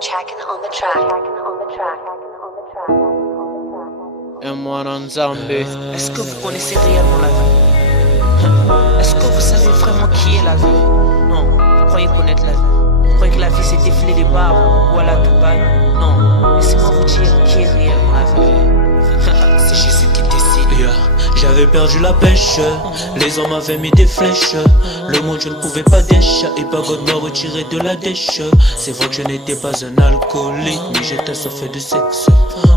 Chackin on the track. Et moi en Zambie. Est-ce que vous connaissez réellement la vie? Est-ce que vous savez vraiment qui est la vie? Non, vous croyez connaître la vie. Vous croyez que la vie c'est défiler des bars ou aller à Dubaï? Non, laissez-moi vous dire qui est réellement la vie. C'est Jésus qui décide. Yeah. J'avais perdu la pêche, les hommes m'avaient mis des flèches. Le monde je ne pouvais pas dèche, et Pagode m'a retiré de la dèche. C'est vrai que je n'étais pas un alcoolique, mais j'étais assoiffé de sexe.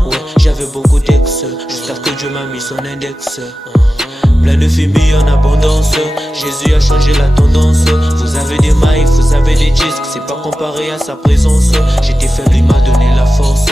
Ouais, j'avais beaucoup d'ex, jusqu'à ce que Dieu m'a mis son index. Plein de filles en abondance, Jésus a changé la tendance. Vous avez des mics, vous avez des disques, c'est pas comparé à sa présence. J'étais faible, il m'a donné la force,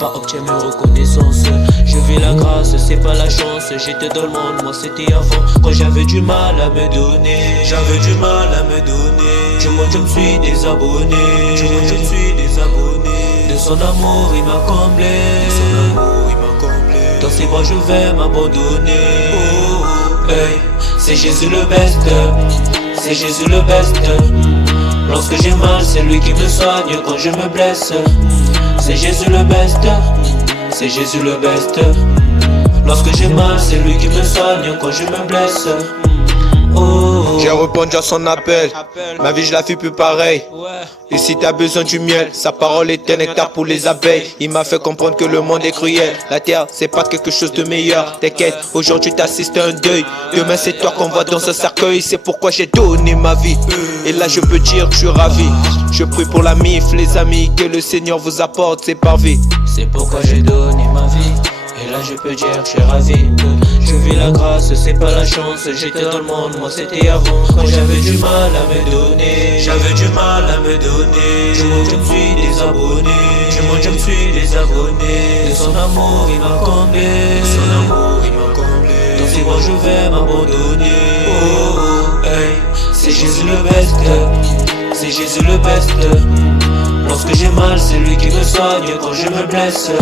pas obtient mes reconnaissances. Je vis la grâce, c'est pas la chance. J'étais dans le monde, moi c'était avant, quand j'avais du mal à me donner. J'avais du mal à me donner. Du monde je me suis désabonné. Du monde je me suis désabonné. De son amour il m'a comblé. De son amour il m'a comblé. Dans ses bras je vais m'abandonner. Oh, hey, c'est Jésus le best. C'est Jésus le best. Lorsque j'ai mal, c'est lui qui me soigne quand je me blesse. C'est Jésus le best. C'est Jésus le best. Lorsque j'ai mal, c'est lui qui me soigne quand je me blesse. Oh. J'ai répondu à son appel, ma vie je la fais plus pareil. Et si t'as besoin du miel, sa parole est un nectar pour les abeilles. Il m'a fait comprendre que le monde est cruel. La terre c'est pas quelque chose de meilleur. T'inquiète, aujourd'hui t'assistes à un deuil. Demain c'est toi qu'on voit dans un cercueil. C'est pourquoi j'ai donné ma vie. Et là je peux dire que je suis ravi. Je prie pour la mif, les amis, que le Seigneur vous apporte ses parvis. C'est pourquoi j'ai donné ma vie. Et là je peux dire que je suis ravi. Je vis la grâce, c'est pas la chance. J'étais dans le monde, moi c'était avant, quand j'avais du mal à me donner. J'avais du mal à me donner. Du monde je me suis désabonné. Du monde je me suis désabonné. De son amour il m'a comblé. De son amour il m'a comblé. Dans ses bras je vais m'abandonner. Oh, oh, hey, c'est Jésus le best. C'est Jésus le best. Lorsque j'ai mal, c'est lui qui me soigne quand je me blesse.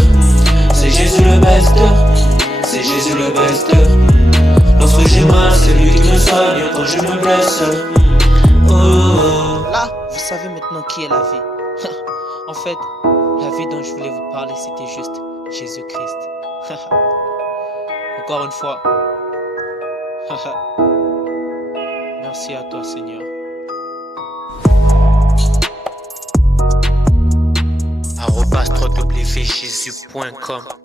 C'est Jésus le best. C'est Jésus le best. Lorsque j'ai mal, c'est lui qui me soigne quand je me blesse. Oh. Là, vous savez maintenant qui est la vie. En fait, la vie dont je voulais vous parler, c'était juste Jésus-Christ. Encore une fois. Merci à toi, Seigneur. www.jesus.com